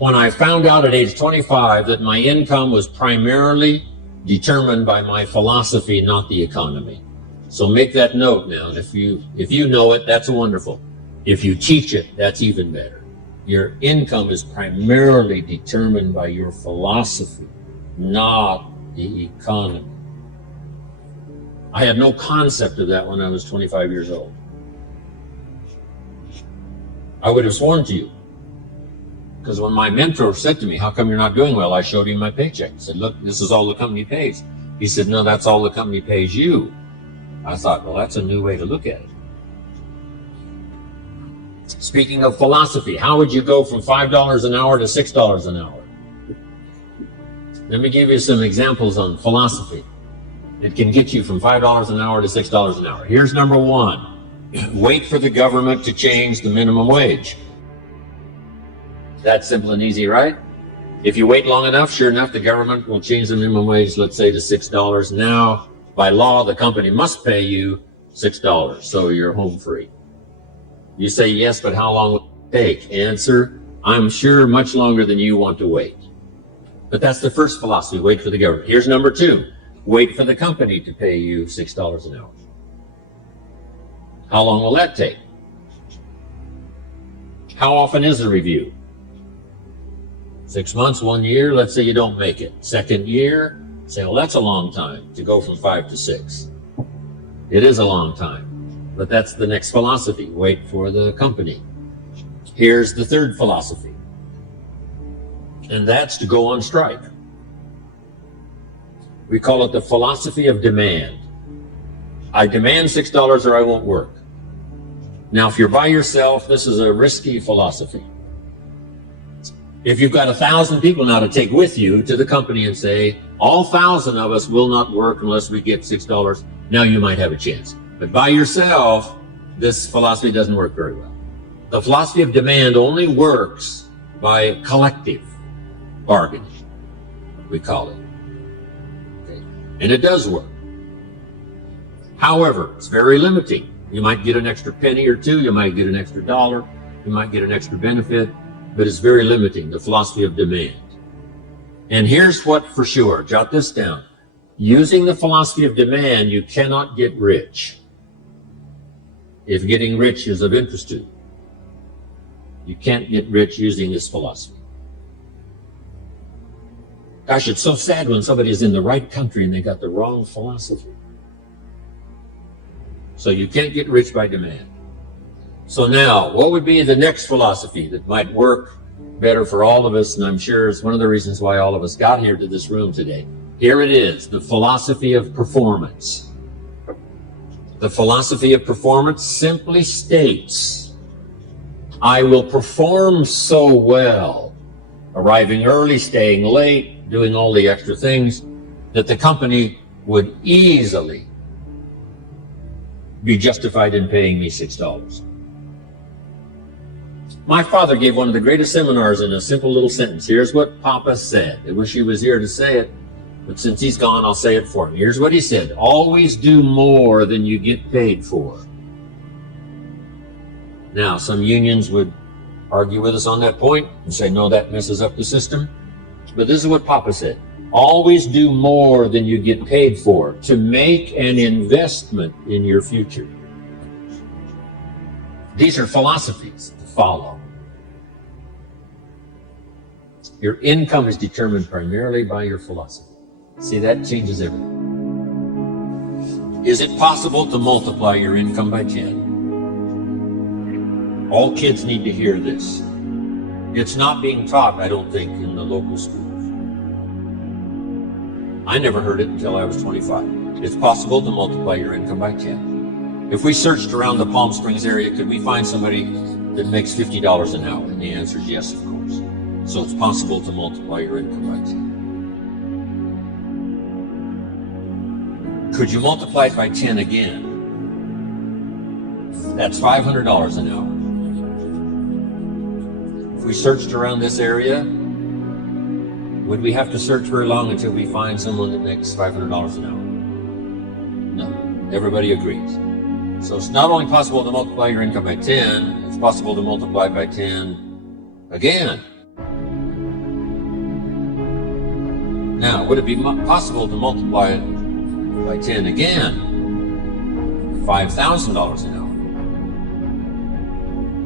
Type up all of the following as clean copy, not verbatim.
when I found out at age 25 that my income was primarily determined by my philosophy, not the economy. So make that note now. If you know it, that's wonderful. If you teach it, that's even better. Your income is primarily determined by your philosophy, not the economy. I had no concept of that when I was 25 years old. I would have sworn to you. Because when my mentor said to me, how come you're not doing well? I showed him my paycheck. I said, look, this is all the company pays. He said, no, that's all the company pays you. I thought, well, that's a new way to look at it. Speaking of philosophy, how would you go from $5 an hour to $6 an hour? Let me give you some examples on philosophy. It can get you from $5 an hour to $6 an hour. Here's number one. Wait for the government to change the minimum wage. That's simple and easy, right? If you wait long enough, sure enough, the government will change the minimum wage, let's say to $6. Now, by law, the company must pay you $6, so you're home free. You say yes, but how long will it take? Answer, I'm sure much longer than you want to wait. But that's the first philosophy, wait for the government. Here's number two, wait for the company to pay you $6 an hour. How long will that take? How often is the review? 6 months, 1 year, let's say you don't make it. Second year, say, well, that's a long time to go from 5 to 6. It is a long time, but that's the next philosophy, wait for the company. Here's the third philosophy, and that's to go on strike. We call it the philosophy of demand. I demand $6 or I won't work. Now, if you're by yourself, this is a risky philosophy. If you've got 1,000 people now to take with you to the company and say, all 1,000 of us will not work unless we get $6, now you might have a chance. But by yourself, this philosophy doesn't work very well. The philosophy of demand only works by collective bargaining, we call it. Okay. And it does work. However, it's very limiting. You might get an extra penny or two, you might get an extra dollar, you might get an extra benefit, but it's very limiting, the philosophy of demand. And here's what for sure, jot this down. Using the philosophy of demand, you cannot get rich. If getting rich is of interest to you, you can't get rich using this philosophy. Gosh, it's so sad when somebody is in the right country and they got the wrong philosophy. So you can't get rich by demand. So now, what would be the next philosophy that might work better for all of us? And I'm sure it's one of the reasons why all of us got here to this room today. Here it is, the philosophy of performance. The philosophy of performance simply states, I will perform so well, arriving early, staying late, doing all the extra things, that the company would easily be justified in paying me $6. My father gave one of the greatest seminars in a simple little sentence. Here's what Papa said. I wish he was here to say it, but since he's gone, I'll say it for him. Here's what he said. Always do more than you get paid for. Now, some unions would argue with us on that point and say, no, that messes up the system. But this is what Papa said. Always do more than you get paid for to make an investment in your future. These are philosophies to follow. Your income is determined primarily by your philosophy. See, that changes everything. Is it possible to multiply your income by 10? All kids need to hear this. It's not being taught, I don't think, in the local schools. I never heard it until I was 25. It's possible to multiply your income by 10. If we searched around the Palm Springs area, could we find somebody that makes $50 an hour? And the answer is yes, of course. So it's possible to multiply your income by 10. Could you multiply it by 10 again? That's $500 an hour. If we searched around this area, would we have to search very long until we find someone that makes $500 an hour? No, everybody agrees. So it's not only possible to multiply your income by 10, it's possible to multiply by 10 again. Now, would it be possible to multiply it by 10 again? $5,000 an hour.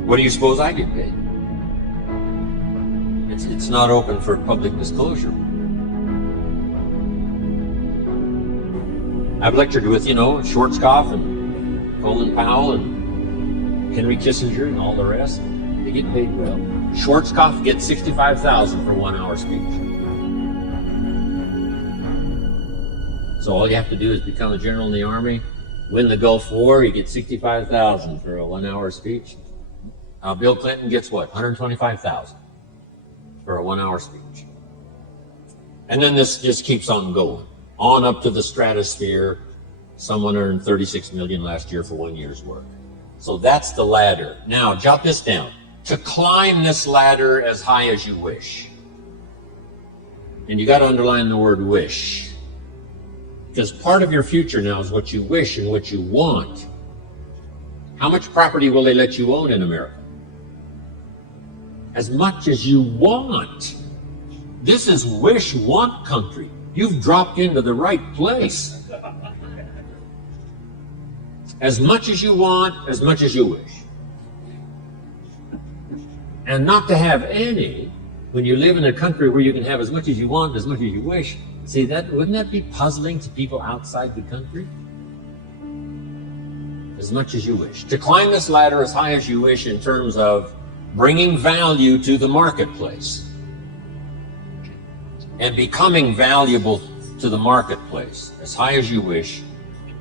What do you suppose I get paid? It's not open for public disclosure. I've lectured with, Schwarzkopf and Colin Powell and Henry Kissinger and all the rest. They get paid well. Schwarzkopf gets $65,000 for 1 hour speech. So all you have to do is become a general in the Army, win the Gulf War, you get $65,000 for a 1 hour speech. Bill Clinton gets what? $125,000 for a 1 hour speech. And then this just keeps on going, on up to the stratosphere. Someone earned $36 million last year for 1 year's work. So that's the ladder. Now, jot this down. To climb this ladder as high as you wish. And you got to underline the word wish. Because part of your future now is what you wish and what you want. How much property will they let you own in America? As much as you want. This is wish-want country. You've dropped into the right place. As much as you want, as much as you wish. And not to have any, when you live in a country where you can have as much as you want, as much as you wish. See, wouldn't that be puzzling to people outside the country? As much as you wish. To climb this ladder as high as you wish in terms of bringing value to the marketplace and becoming valuable to the marketplace as high as you wish.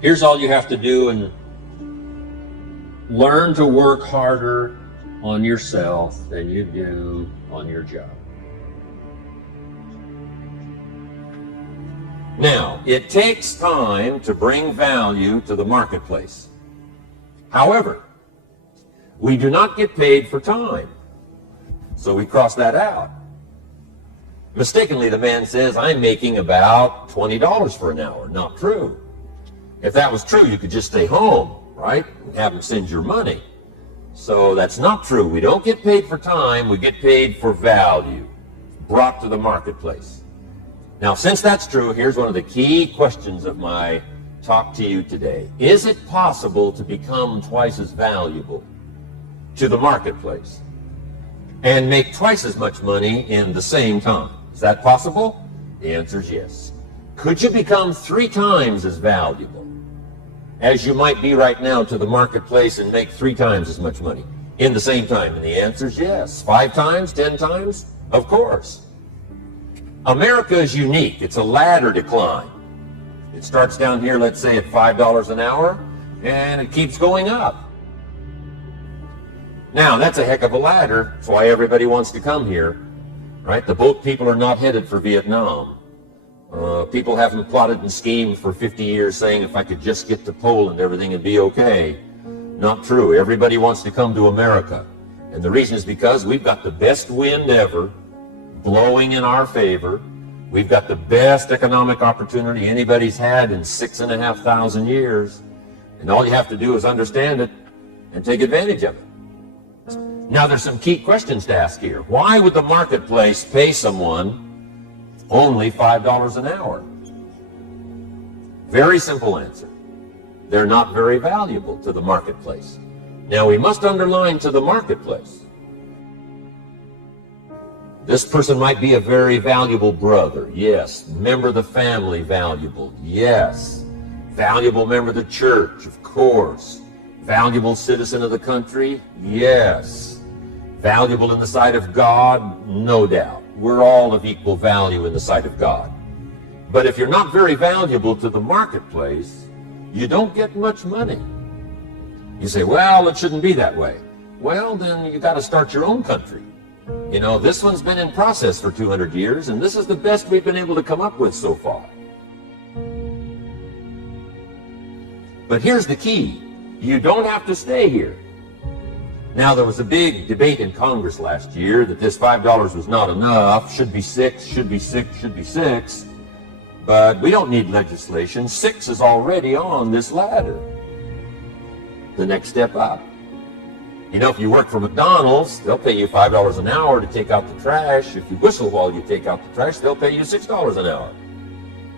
Here's all you have to do, and learn to work harder on yourself than you do on your job. Now, it takes time to bring value to the marketplace. However, we do not get paid for time. So we cross that out. Mistakenly, the man says, I'm making about $20 for an hour. Not true. If that was true, you could just stay home, right? And have them send your money. So that's not true. We don't get paid for time. We get paid for value brought to the marketplace. Now, since that's true, here's one of the key questions of my talk to you today. Is it possible to become twice as valuable to the marketplace and make twice as much money in the same time? Is that possible? The answer is yes. Could you become 3 times as valuable as you might be right now to the marketplace and make 3 times as much money in the same time? And the answer is yes. 5 times, 10 times? Of course. America is unique. It's a ladder to climb. It starts down here, let's say, at $5 an hour, and it keeps going up. Now, that's a heck of a ladder. That's why everybody wants to come here, right? The boat people are not headed for Vietnam. People haven't plotted and schemed for 50 years saying, if I could just get to Poland, everything would be okay. Not true. Everybody wants to come to America. And the reason is because we've got the best wind ever blowing in our favor. We've got the best economic opportunity anybody's had in 6,500 years. And all you have to do is understand it and take advantage of it. Now, there's some key questions to ask here. Why would the marketplace pay someone only $5 an hour? Very simple answer. They're not very valuable to the marketplace. Now, we must underline to the marketplace. This person might be a very valuable brother. Yes. Member of the family, valuable. Yes. Valuable member of the church, of course. Valuable citizen of the country? Yes. Valuable in the sight of God? No doubt. We're all of equal value in the sight of God. But if you're not very valuable to the marketplace, you don't get much money. You say, well, it shouldn't be that way. Well, then you got to start your own country. You know, this one's been in process for 200 years, and this is the best we've been able to come up with so far. But here's the key. You don't have to stay here. Now, there was a big debate in Congress last year that this $5 was not enough, should be 6, should be 6, should be 6. But we don't need legislation. 6 is already on this ladder. The next step up. You know, if you work for McDonald's, they'll pay you $5 an hour to take out the trash. If you whistle while you take out the trash, they'll pay you $6 an hour.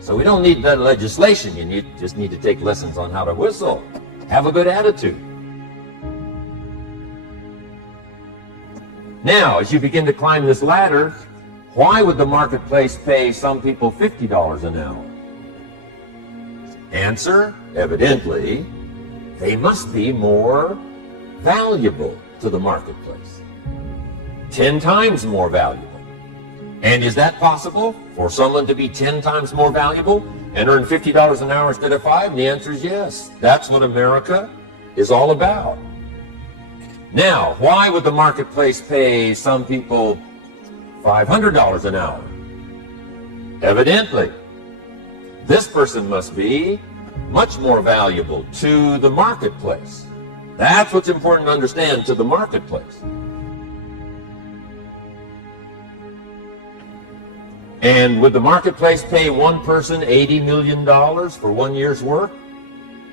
So we don't need that legislation. You just need to take lessons on how to whistle. Have a good attitude. Now, as you begin to climb this ladder, why would the marketplace pay some people $50 an hour? Answer, evidently, they must be more valuable to the marketplace. 10 times more valuable. And is that possible for someone to be 10 times more valuable and earn $50 an hour instead of 5? And the answer is yes. That's what America is all about. Now, why would the marketplace pay some people $500 an hour? Evidently, this person must be much more valuable to the marketplace. That's what's important to understand, to the marketplace. And would the marketplace pay one person $80 million for 1 year's work?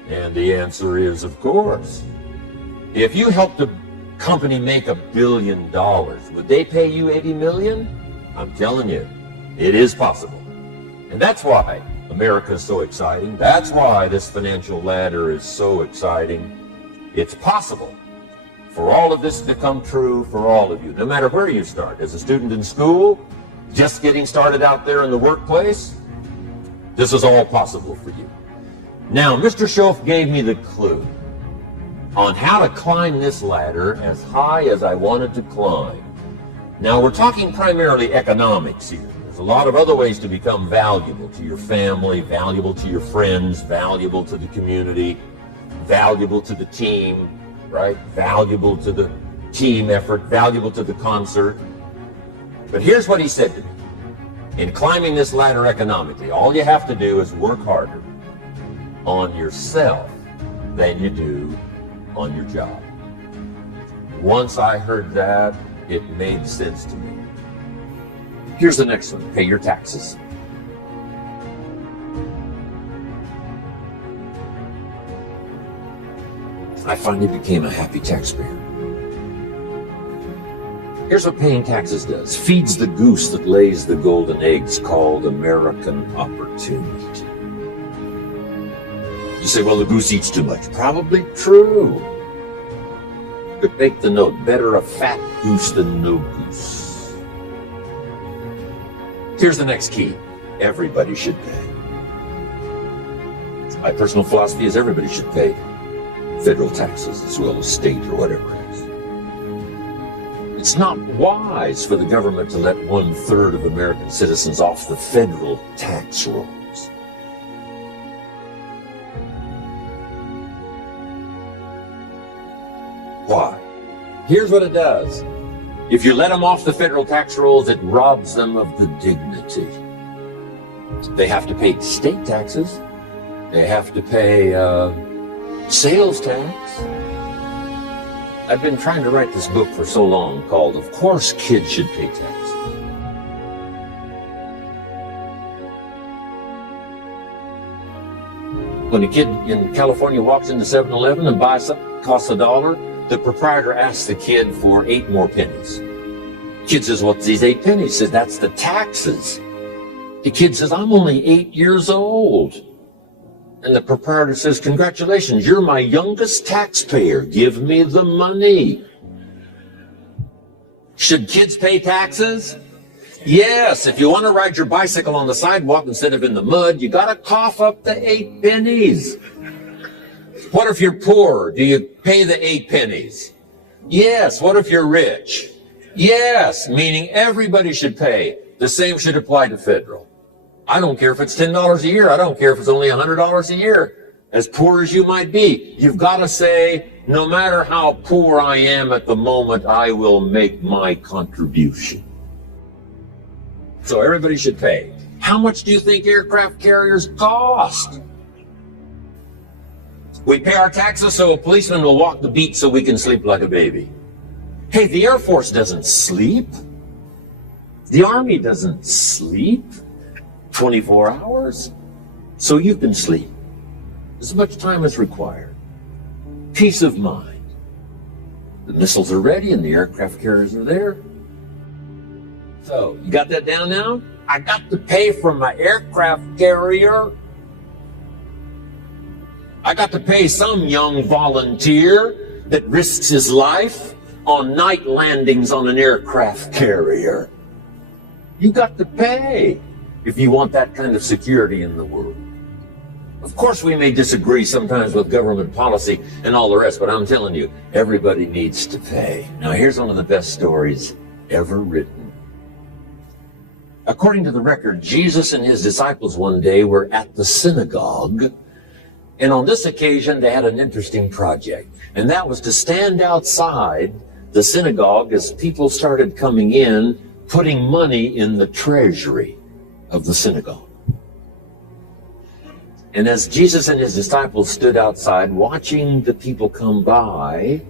And the answer is, of course. If you helped a company make $1 billion, would they pay you $80 million? I'm telling you, it is possible. And that's why America is so exciting. That's why this financial ladder is so exciting. It's possible for all of this to come true for all of you, no matter where you start. As a student in school, just getting started out there in the workplace, this is all possible for you. Now, Mr. Schoaf gave me the clue on how to climb this ladder as high as I wanted to climb. Now, we're talking primarily economics here. There's a lot of other ways to become valuable to your family, valuable to your friends, valuable to the community, valuable to the team, right? Valuable to the team effort, valuable to the concert. But here's what he said to me. In climbing this ladder economically, all you have to do is work harder on yourself than you do on your job. Once I heard that, it made sense to me. Here's the next one. Pay your taxes. I finally became a happy taxpayer. Here's what paying taxes does. Feeds the goose that lays the golden eggs called American opportunity. You say, well, the goose eats too much. Probably true. But make the note, better a fat goose than no goose. Here's the next key. Everybody should pay. My personal philosophy is everybody should pay federal taxes as well as state or whatever it is. It's not wise for the government to let 1/3 of American citizens off the federal tax rolls. Why? Here's what it does. If you let them off the federal tax rolls, it robs them of the dignity. They have to pay state taxes. They have to pay sales tax. I've been trying to write this book for so long called, Of Course Kids Should Pay Taxes. When a kid in California walks into 7-Eleven and buys something that costs $1, the proprietor asks the kid for 8 more pennies. The kid says, what's these 8 pennies? He says, that's the taxes. The kid says, I'm only 8 years old. And the proprietor says, congratulations, you're my youngest taxpayer. Give me the money. Should kids pay taxes? Yes, if you want to ride your bicycle on the sidewalk instead of in the mud, you got to cough up the 8 pennies. What if you're poor? Do you pay the 8 pennies? Yes. What if you're rich? Yes, meaning everybody should pay. The same should apply to federal. I don't care if it's $10 a year. I don't care if it's only $100 a year. As poor as you might be, you've got to say, no matter how poor I am at the moment, I will make my contribution. So everybody should pay. How much do you think aircraft carriers cost? We pay our taxes so a policeman will walk the beat so we can sleep like a baby. Hey, the Air Force doesn't sleep. The Army doesn't sleep 24 hours. So you can sleep as much time as required. Peace of mind. The missiles are ready and the aircraft carriers are there. So, you got that down now? I got to pay for my aircraft carrier. I got to pay some young volunteer that risks his life on night landings on an aircraft carrier. You got to pay if you want that kind of security in the world. Of course, we may disagree sometimes with government policy and all the rest, but I'm telling you, everybody needs to pay. Now, here's one of the best stories ever written. According to the record, Jesus and his disciples one day were at the synagogue, and on this occasion, they had an interesting project, and that was to stand outside the synagogue as people started coming in, putting money in the treasury of the synagogue. And as Jesus and his disciples stood outside watching the people come by,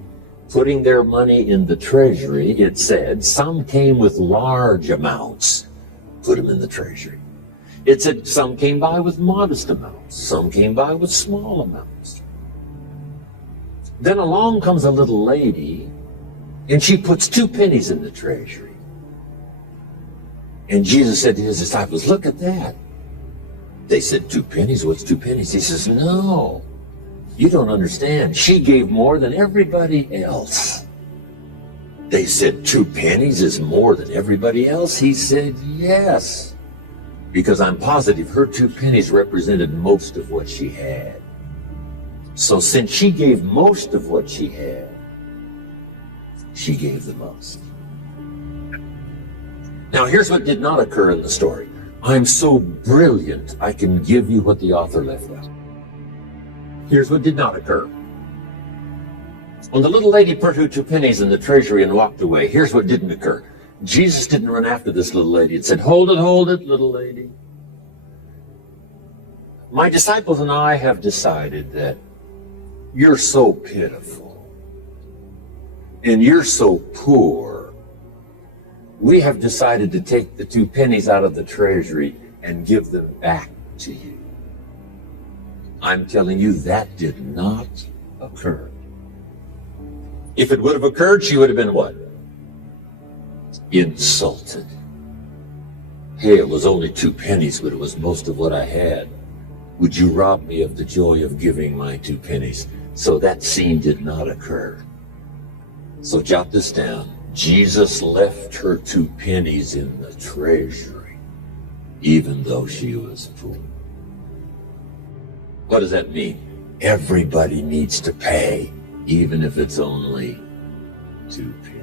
putting their money in the treasury, it said, some came with large amounts, put them in the treasury. It said some came by with modest amounts, some came by with small amounts. Then along comes a little lady, and she puts 2 pennies in the treasury. And Jesus said to his disciples, look at that. They said, 2 pennies? What's 2 pennies? He says, no, you don't understand. She gave more than everybody else. They said, 2 pennies is more than everybody else? He said, yes, because I'm positive her 2 pennies represented most of what she had. So since she gave most of what she had, she gave the most. Now, here's what did not occur in the story. I'm so brilliant, I can give you what the author left out. Here's what did not occur. When the little lady put her 2 pennies in the treasury and walked away, here's what didn't occur. Jesus didn't run after this little lady and said, hold it, little lady. My disciples and I have decided that you're so pitiful and you're so poor. We have decided to take the 2 pennies out of the treasury and give them back to you. I'm telling you, that did not occur. If it would have occurred, she would have been what? Insulted. Hey, it was only 2 pennies, but it was most of what I had. Would you rob me of the joy of giving my 2 pennies? So that scene did not occur. So jot this down. Jesus left her 2 pennies in the treasury, even though she was poor. What does that mean? Everybody needs to pay, even if it's only 2 pennies.